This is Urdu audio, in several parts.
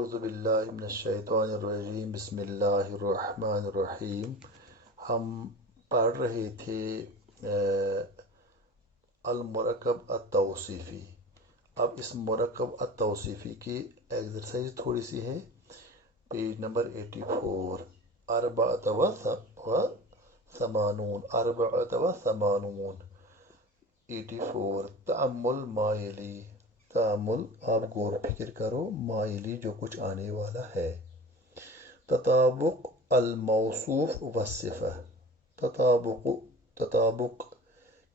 اعوذ باللہ من الشیطان الرجیم بسم اللہ الرحمن الرحیم۔ ہم پڑھ رہے تھے المرکب التوصیفی۔ اب اس مرکب التوصیفی کی ایکسرسائز تھوڑی سی ہے، پیج نمبر 84، اربعۃ و ثمانون، اربعۃ و ثمانون، 84۔ تأمل مائلی، تأمل آپ غور فکر کرو، مائلی جو کچھ آنے والا ہے۔ تطابق الموصوف والصفہ، تطابق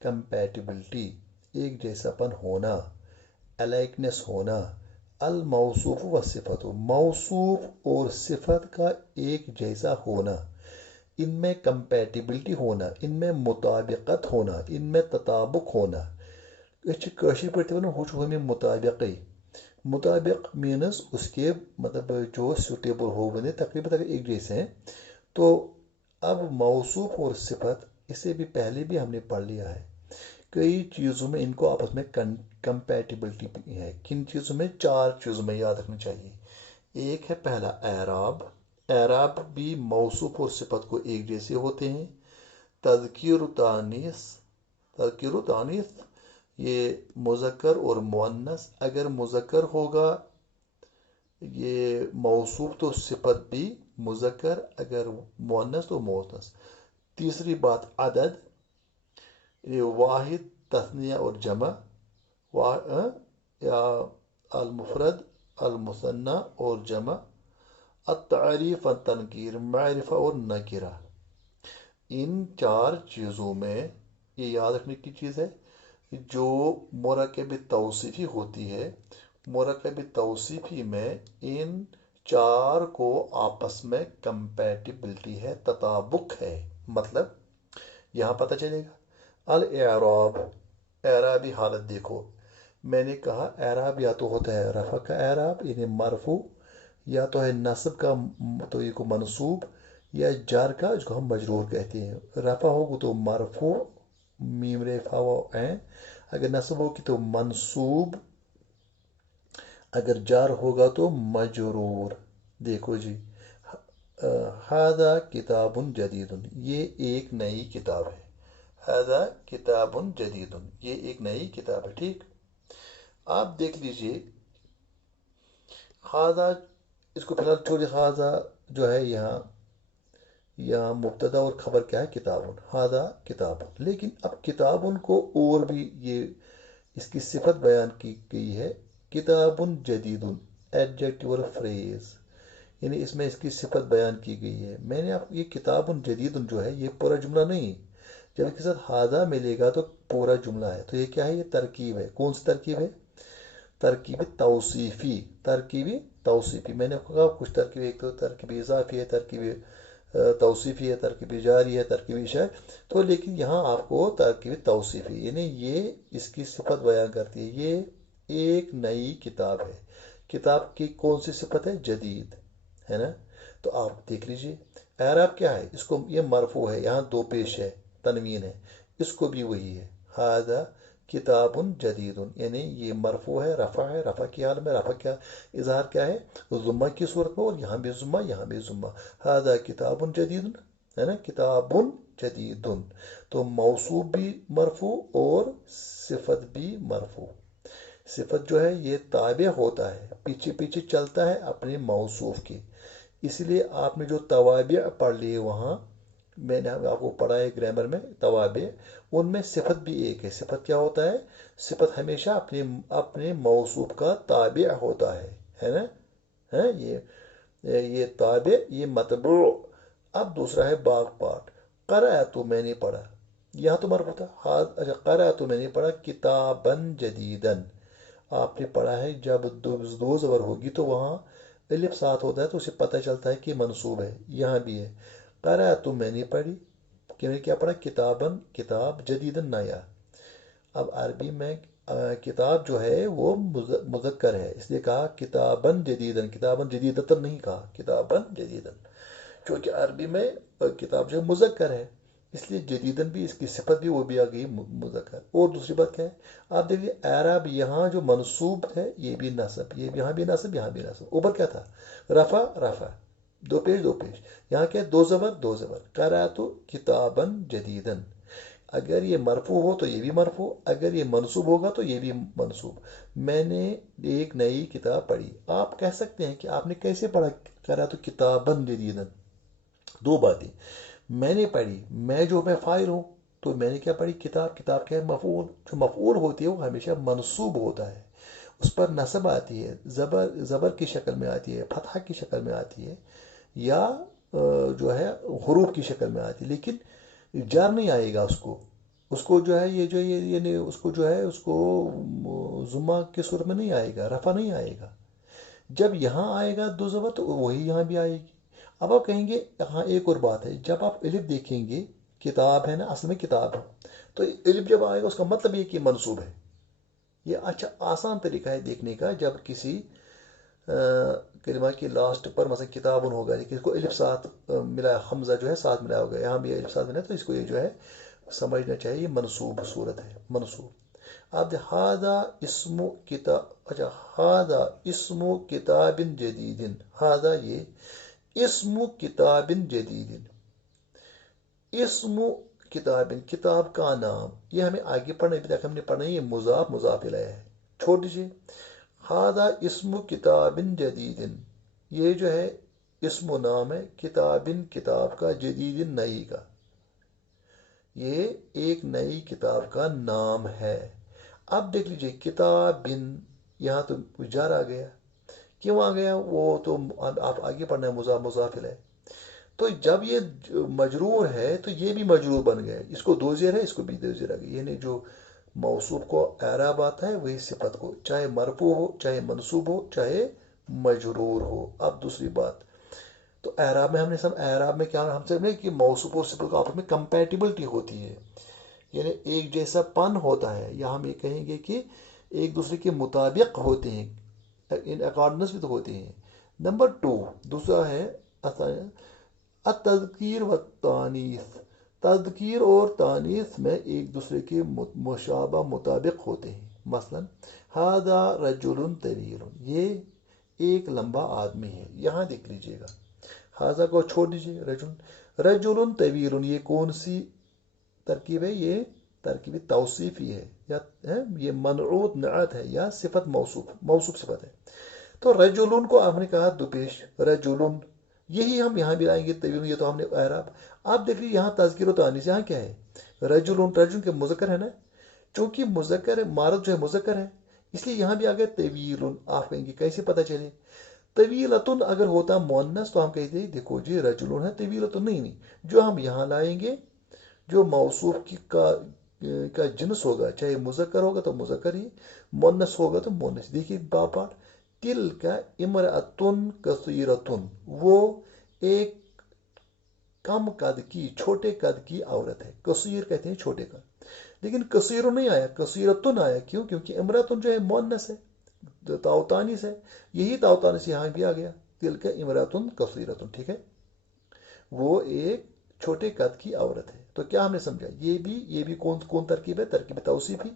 کمپیٹیبلٹی، ایک جیسا پن ہونا، الائکنس ہونا، الموصوف والصفت، موصوف اور صفت کا ایک جیسا ہونا، ان میں کمپیٹیبلٹی ہونا، ان میں مطابقت ہونا، ان میں تطابق ہونا۔ کاشر پہ ہمیں مطابق مینس اس کے مطلب جو سوٹیبل ہو بنے تقریباً ایک جیسے ہیں۔ تو اب موصوف اور صفت اسے بھی پہلے بھی ہم نے پڑھ لیا ہے، کئی چیزوں میں ان کو آپس میں کمپیٹیبلٹی ہے۔ کن چیزوں میں؟ 4 چیزوں میں یاد رکھنا چاہیے۔ ایک ہے پہلا اعراب، اعراب بھی موصوف اور صفت کو ایک جیسے ہوتے ہیں۔ تذکیر و تانیث، تذکیر و تانیث یہ مذکر اور مؤنث، اگر مذکر ہوگا یہ موصوف تو صفت بھی مذکر، اگر مؤنث تو مؤنث۔ تیسری بات عدد، یہ واحد، تثنیہ اور جمع، یا المفرد، المثنی اور جمع۔ التعریف والتنکیر، معرفہ اور نکرہ۔ ان 4 چیزوں میں یہ یاد رکھنے کی چیز ہے، جو مرکب توصیفی ہوتی ہے، مرکب توصیفی میں ان 4 کو آپس میں کمپیٹیبلٹی ہے، تطابق ہے۔ مطلب یہاں پتہ چلے گا الاعراب، اعرابی حالت دیکھو، میں نے کہا اعراب یا تو ہوتا ہے رفع کا اعراب یعنی مرفوع، یا تو ہے نصب کا تو یہ کو منصوب، یا جر کا جس کو ہم مجرور کہتے ہیں۔ رفع ہوگا تو مرفوع، میم رفع و عین، اگر نصب ہوگی تو منصوب، اگر جار ہوگا تو مجرور۔ دیکھو جی، ھذا کتاب جدید، یہ ایک نئی کتاب ہے۔ ھذا کتاب جدید، یہ ایک نئی کتاب ہے، ٹھیک۔ آپ دیکھ لیجئے ھذا، اس کو فی الحال چھوڑیے، ھذا جو ہے یہاں مبتدا اور خبر کیا ہے؟ کتاب، ھذا کتاب۔ لیکن اب کتاب کو اور بھی یہ اس کی صفت بیان کی گئی ہے، کتاب جدید، ایڈجیکٹیو اور فریز، یعنی اس میں اس کی صفت بیان کی گئی ہے۔ میں نے آپ یہ کتاب جدید جو ہے یہ پورا جملہ نہیں، جب اس کے ساتھ ھذا ملے گا تو پورا جملہ ہے۔ تو یہ کیا ہے؟ یہ ترکیب ہے۔ کون سی ترکیب ہے؟ ترکیب توصیفی، ترکیب توصیفی۔ میں نے کہا کچھ ترکیب، ایک تو ترکیب اضافی ہے، ترکیب توصیفی ہے، ترکیب جاری ہے، ترکیب اشارہ۔ تو لیکن یہاں آپ کو ترکیب توصیفی، یعنی یہ اس کی صفت بیان کرتی ہے، یہ ایک نئی کتاب ہے۔ کتاب کی کون سی صفت ہے؟ جدید ہے نا۔ تو آپ دیکھ لیجئے اعراب کیا ہے، اس کو یہ مرفوع ہے، یہاں 2 پیش ہے، تنوین ہے، اس کو بھی وہی ہے، ھذا کتاب جدید، یعنی یہ مرفوع ہے، رفع ہے، رفع کی حال میں، رفع کیا اظہار کیا ہے؟ ضمہ کی صورت میں، اور یہاں بھی ضمہ، یہاں بھی ضمہ۔ ھذا کتاب جدید ہے نا، کتاب جدید۔ تو موصوف بھی مرفوع اور صفت بھی مرفوع۔ صفت جو ہے یہ تابع ہوتا ہے، پیچھے پیچھے چلتا ہے اپنے موصوف کے، اس لیے آپ نے جو توابع پڑھ لیے وہاں، میں نے آپ کو پڑھا ہے گرامر میں توابع، ان میں صفت بھی ایک ہے۔ صفت کیا ہوتا ہے؟ صفت ہمیشہ اپنے موصوف کا تابع ہوتا ہے نا، یہ تابع، یہ متبوع۔ اب دوسرا ہے باغ پارٹ، قرأت میں نے پڑھا، یہاں تو مرفوع تھا، اچھا قرأت میں نے پڑھا کتاباً جدیداً۔ آپ نے پڑھا ہے جب 2 زبر ہوگی تو وہاں الف ساتھ ہوتا ہے تو اسے پتہ چلتا ہے کہ منصوب ہے، یہاں بھی ہے قرأت میں نے پڑھی، کہ میں کیا پڑھا؟ کتاباً، کتاب، جدیداً نیا۔ اب عربی میں کتاب جو ہے وہ مذکر ہے، اس لیے کہا کتاباً جدیداً، کتاباً جدیدتاً نہیں کہا، کتاباً جدیداً، چونکہ عربی میں کتاب جو مذکر ہے، اس لیے جدیدن بھی اس کی صفت بھی وہ بھی آ گئی مذکر. اور دوسری بات کیا ہے آپ دیکھیے اعراب یہاں جو منصوب ہے یہ بھی نصب، یہ یہاں بھی نصب یہاں بھی نصب. اوپر کیا تھا رفع رفع، دو پیش دو پیش. یہاں کیا دو زبر دو زبر. قرأت کتابن جدیدن. اگر یہ مرفوع ہو تو یہ بھی مرفوع، اگر یہ منصوب ہوگا تو یہ بھی منصوب. میں نے ایک نئی کتاب پڑھی. آپ کہہ سکتے ہیں کہ آپ نے کیسے پڑھا قرأت کتابن جدیدن. دو باتیں، میں نے پڑھی، میں فاعل ہوں تو میں نے کیا پڑھی کتاب. کتاب کیا ہے مفعول. جو مفعول ہوتی ہے وہ ہمیشہ منصوب ہوتا ہے، اس پر نصب آتی ہے، زبر کی شکل میں آتی ہے، فتحہ کی شکل میں آتی ہے، یا جو ہے حروف کی شکل میں آتی ہے، لیکن جر نہیں آئے گا اس کو جو ہے یعنی اس کو جو ہے اس کو ضمہ کی صورت میں نہیں آئے گا، رفع نہیں آئے گا. جب یہاں آئے گا دو زبر تو وہی یہاں بھی آئے گی. اب آپ کہیں گے ہاں ایک اور بات ہے، جب آپ الف دیکھیں گے کتاب ہے نا اصل میں کتاب ہے، تو الف جب آئے گا اس کا مطلب یہ کہ منصوب ہے. یہ اچھا آسان طریقہ ہے دیکھنے کا. جب کسی کلمہ کی لاسٹ پر مثلا کتابن ہوگا لیکن اس کو الف ساتھ ملا، حمزہ جو ہے ساتھ ملا ہوگا، یہاں بھی الف ساتھ ملا تو اس کو یہ جو ہے سمجھنا چاہیے یہ منصوب صورت ہے، منصوب. آپ ہاذا اسم کتاب، اچھا ہاذا اسم کتاب جدید. ہاذا یہ اسم کتاب جدید، اسم کتاب کتاب کا نام. یہ ہمیں آگے پڑھنا، ابھی تک ہم نے پڑھنا یہ مضاف مضاف الیہ ہے. چھوڑ دیجیے. ہاذا اسم کتاب جدید، یہ جو ہے اسم و نام ہے کتاب کتاب کا، جدید نئی کا. یہ ایک نئی کتاب کا نام ہے. اب دیکھ لیجئے کتاب یہاں تو جار آ گیا. کیوں آ گیا وہ تو آپ آگے پڑھنا ہے مضاف مضاف الیہ. تو جب یہ مجرور ہے تو یہ بھی مجرور بن گیا. اس کو دو زیر ہے، اس کو بھی دو زیر آ گئی. یعنی جو موصوف کو اعراب آتا ہے وہی صفت کو، چاہے مرفوع ہو چاہے منصوب ہو چاہے مجرور ہو. اب دوسری بات تو اعراب میں ہم نے اعراب میں کیا ہم سمجھے کہ موصوف اور صفت کو آپس میں کمپیٹیبلٹی ہوتی ہے، یعنی ایک جیسا پن ہوتا ہے، یا ہم یہ کہیں گے کہ ایک دوسرے کے مطابق ہوتے ہیں، ان اکارڈنس بھی تو ہوتے ہیں. نمبر 2 دوسرا ہے التذکیر و تانیث. تذکیر اور تانیث میں ایک دوسرے کے مشابہ مطابق ہوتے ہیں. مثلا ھذا رجل طویل، یہ ایک لمبا آدمی ہے. یہاں دیکھ لیجئے گا ھذا کو چھوڑ دیجئے، رجل طویل یہ کون سی ترکیب ہے؟ یہ ترکیب توصیفی ہے، یا یہ منعوت نعت ہے، یا صفت موصوف صفت ہے. تو رجلن کو آپ نے کہا دو پیش رجلن، یہی ہم یہاں بھی لائیں گے طویل. یہ تو ہم نے اعراب. آپ دیکھ لیجیے یہاں تذکیر و تانیث یہاں کیا ہے رجلن. رجل کے مذکر ہے نا، چونکہ مذکر مارد جو ہے مذکر ہے اس لیے یہاں بھی آ گیا طویل. آپ کہیں گے کیسے پتہ چلے؟ طویلتن اگر ہوتا مؤنث تو ہم کہتے ہیں دیکھو جی رجلن ہے، طویلتن نہیں. جو ہم یہاں لائیں گے جو موصوف کا جنس ہوگا، چاہے مذکر ہوگا تو مذکر ہی، مؤنث ہوگا تو مؤنث. دیکھیے باپار تل کا امرأتن کثیرتن، وہ ایک کم قد کی چھوٹے قد کی عورت ہے. کثیر کہتے ہیں چھوٹے قد، لیکن کثیر نہیں آیا، کثیرتن آیا. کیوں؟ کیونکہ امرأتن جو ہے مؤنث ہے، تاؤتانیث ہے. یہی تاؤتانیث یہاں بھی آ گیا تل کا امرأتن کثیرتن. ٹھیک ہے، وہ ایک چھوٹے قد کی عورت ہے. تو کیا ہم نے سمجھا یہ بھی کون ترکیب ہے؟ ترکیب توصیفی.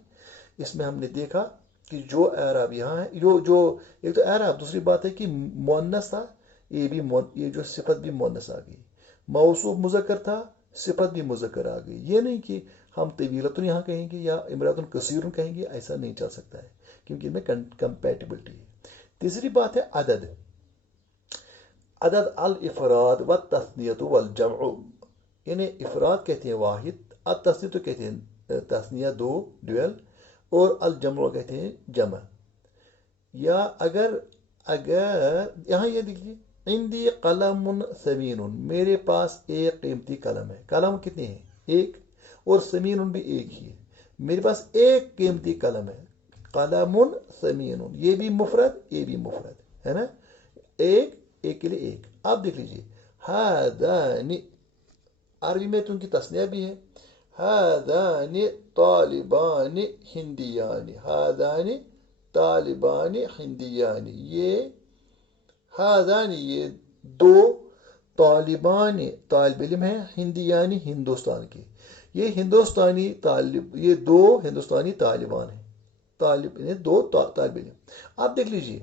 اس میں ہم نے دیکھا کہ جو اعراب یہاں ہے، جو ایک تو اعراب، دوسری بات ہے کہ مؤنث تھا، یہ جو صفت بھی مؤنث آ گئی. موصوف مذکر تھا، صفت بھی مذکر آ گئی. یہ نہیں کہ ہم طویلتن یہاں کہیں گے یا امرأتن کثیر کہیں گے، ایسا نہیں چل سکتا ہے کیونکہ ان میں کمپیٹیبلٹی ہے. تیسری بات ہے عدد. عدد الافراد والتثنیۃ والجمع، یعنی افراد کہتے ہیں واحد، التثنیۃ کہتے ہیں تثنیہ دو ڈویل، اور الجمع کہتے ہیں جمع. یا اگر یہاں یہ دیکھیے عندی قلم ثمین، میرے پاس ایک قیمتی قلم ہے. قلم کتنے ہیں؟ ایک، اور ثمین بھی ایک ہی ہے. میرے پاس ایک قیمتی قلم ہے. قلم ثمین، یہ بھی مفرد یہ بھی مفرد ہے نا، ایک کے لیے ایک. آپ دیکھ لیجیے ہذان، عربی میں تو ان کی تثنیہ بھی ہے. ہذان طالبان ہندیان، ہذان طالبان ہندیان. یہ ہذان یہ دو طالبان طالب علم ہیں، ہندی یعنی ہندوستان کے. یہ ہندوستانی طالب، یہ دو ہندوستانی طالبان ہیں. طالب دو طالب علم. آپ دیکھ لیجئے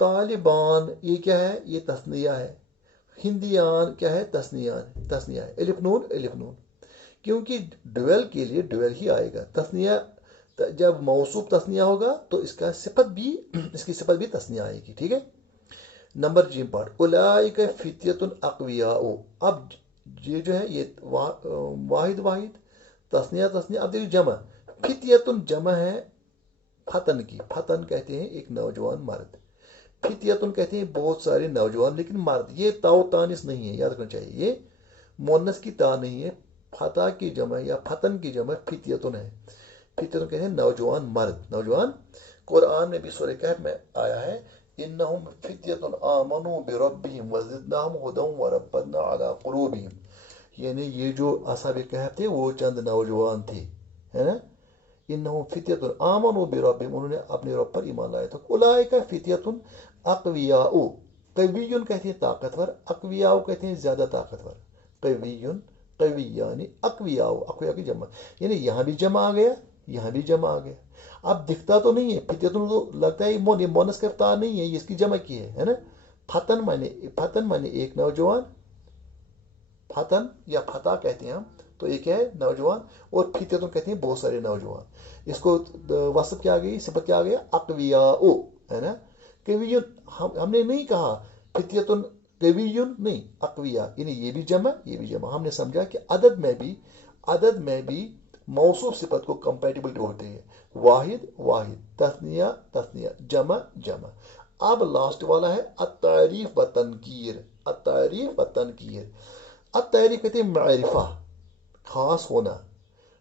طالبان یہ کیا ہے؟ یہ تثنیہ ہے. ہندیان کیا ہے؟ تثنیہ ہے. الف نون الف نون. کیونکہ ڈویل کے لیے ڈویل ہی آئے گا. تثنیہ جب موصوف تثنیہ ہوگا تو اس کی صفت بھی تثنیہ آئے گی. ٹھیک ہے. نمبر جیم پارٹ اولئک فتیۃ اقویاء. اب یہ جو ہے یہ واحد تثنیہ. اب دیکھیے جمع فتیۃ جمع ہے فتن کی. فتن کہتے ہیں ایک نوجوان مرد. فتیۃ کہتے ہیں بہت سارے نوجوان لیکن مرد. یہ تاؤ تانس نہیں ہے، یاد رکھنا چاہیے. یہ مونس کی تا نہیں ہے. فتح کی جمع یا فتن کی جمع فتیۃ ہے. فتیۃ کہتے ہیں نوجوان مرد، نوجوان. قرآن میں بھی سورہ کہف میں آیا ہے انہم فتیۃ آمنوا بربہم وزدناہم ھدی وربطنا علی قلوبہم. یعنی یہ جو اصحاب کہف تھے وہ چند نوجوان تھے، ہے نا. انہم فتیۃ آمنوا بربہم، انہوں نے اپنے رب پر ایمان لایا تھا. اولئک فتیۃ اقویاء. قوی کہتے ہیں طاقتور، اقویاء کہتے ہیں زیادہ طاقتور. قوی یعنی اقویاء کی جمع. یعنی یہاں بھی جمع آ گیا، یہاں بھی جمع آ گیا. اب دکھتا تو نہیں ہے فتیۃ، تو لگتا ہے یہ مونس کا تا نہیں ہے، یہ اس کی جمع کی ہے نا. فتن مانے ایک نوجوان. فتن یا فتح کہتے ہیں ہم، تو ایک ہے نوجوان. اور فتیۃ کہتے ہیں بہت سارے نوجوان. اس کو وصف کیا گئی، صفت کیا گیا؟ اقویاء، ہے نا. قوی ہم نے نہیں کہا فتیۃ قوی نہیں، اقویاء. یعنی یہ بھی جمع یہ بھی جمع. ہم نے سمجھا کہ عدد میں بھی موصوف صفت کو کمپیٹیبلٹی ہوتی ہے. واحد، تثنیہ، جمع. اب لاسٹ والا ہے التعریف و تنکیر. التعریف کہتے ہیں معرفہ، خاص ہونا.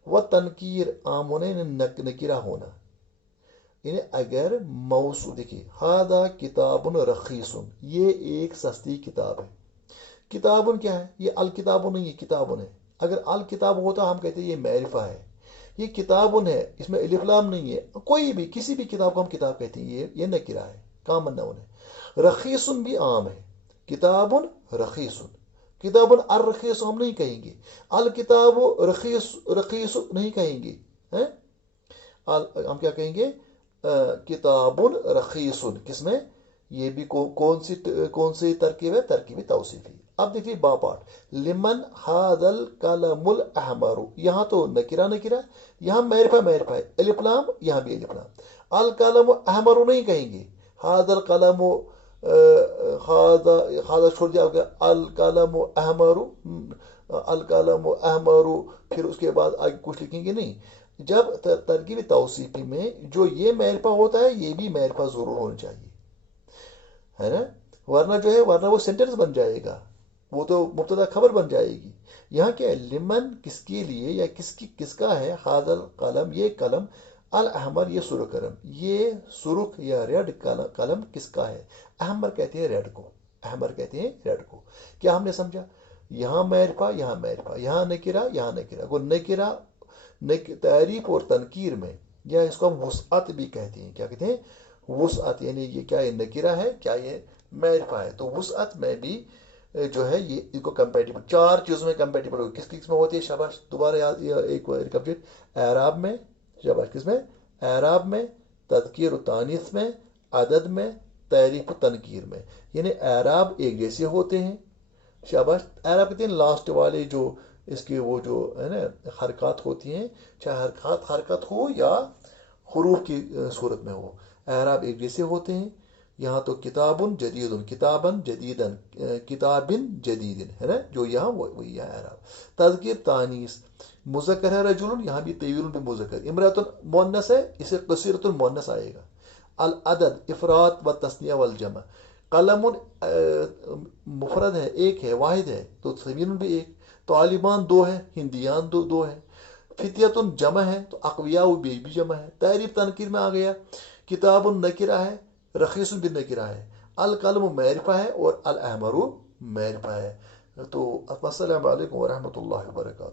و تنکیر عام ہونا، یعنی نکرہ ہونا. یعنی اگر موصوف، دیکھیے ھذا کتاب رخیص، یہ ایک سستی کتاب ہے. کتاب کیا ہے؟ یہ الکتاب نہیں، یہ کتاب ہے. اگر الکتاب ہوتا ہم کہتے ہیں یہ معرفہ ہے. یہ کتاب ہے، اس میں الف لام نہیں ہے. کوئی بھی کسی بھی کتاب کو ہم کتاب کہتے ہیں. یہ نکرہ ہے، کامن نون ہے. رخیص بھی عام ہے. کتاب رخیص، کتاب الرخیص ہم نہیں کہیں گے. الکتاب رخیص نہیں کہیں گے. ہم کیا کہیں گے؟ کتاب رخیص. کس میں؟ یہ بھی کون سی ترکیب ہے؟ ترکیب توصیفی. اب دیکھیے با پارٹ لمن ھذا القلم الاحمر. یہاں تو نکرہ، یہاں معرفہ ہے. الف لام، یہاں بھی الف لام. القلم احمر نہیں کہیں گے. ھذا القلم، ھذا چھوڑ دیا گیا. القلم احمر، پھر اس کے بعد آگے کچھ لکھیں گے نہیں. جب ترکیب توصیفی میں جو یہ معرفہ ہوتا ہے یہ بھی معرفہ ضرور ہونا چاہیے، ہے نا. ورنہ وہ سینٹنس بن جائے گا، وہ تو مبتدا خبر بن جائے گی. یہاں کیا ہے؟ لمن کس کے لیے یا کس کا ہے؟ ھذا القلم، یہ قلم. الاحمر، یہ سرخ قلم. یہ سرخ یا ریڈ قلم کس کا ہے؟ احمر کہتے ہیں ریڈ کو. کیا ہم نے سمجھا؟ یہاں معرفہ، یہاں نکرہ. وہ نکرہ تعریف اور تنکیر میں، یا اس کو ہم وسعت بھی کہتے ہیں. کیا کہتے ہیں؟ وسعت. یعنی یہ کیا نکرہ ہے، کیا یہ معرفہ ہے. تو وسعت میں بھی جو ہے یہ ان کو کمپیٹیبل، 4 چیزوں میں کمپیٹیبل ہوگی. کس میں ہوتی ہے؟ شاباش، دوبارہ یاد ایک ریکپچیٹ. اعراب میں، شاباش. کس میں؟ اعراب میں، تذکیر و تانیث میں، عدد میں، تعریف و تنکیر میں. یعنی اعراب ایک جیسے ہوتے ہیں. شاباش. اعراب کہتے ہیں لاسٹ والے جو اس کے وہ جو ہے نا حرکات ہوتی ہیں، چاہے حرکت ہو یا حروف کی صورت میں ہو، اعراب ایک جیسے ہوتے ہیں. یہاں تو کتابن جدید ہے نا، جو یہاں وہی ہے اعراب. تذکیر تانیث، مذکر ہے رجل، یہاں بھی طویل بھی مذکر. امرأۃ مؤنث ہے، اسے قصیرۃ المؤنث آئے گا. العدد افراد و تثنیہ والجمع. قلم مفرد ہے، ایک ہے، واحد ہے، تو ضمیر بھی ایک. طالبان 2 ہے، ہندیان 2 ہے. فتیۃ جمع ہے، تو اقویاء بھی جمع ہے. تعریف تنکیر میں آ گیا. کتاب نکرہ ہے، رخیص بھی نکرہ ہے. القلم معرفہ ہے اور الاحمر معرفہ ہے. تو السلام علیکم ورحمۃ اللہ وبرکاتہ.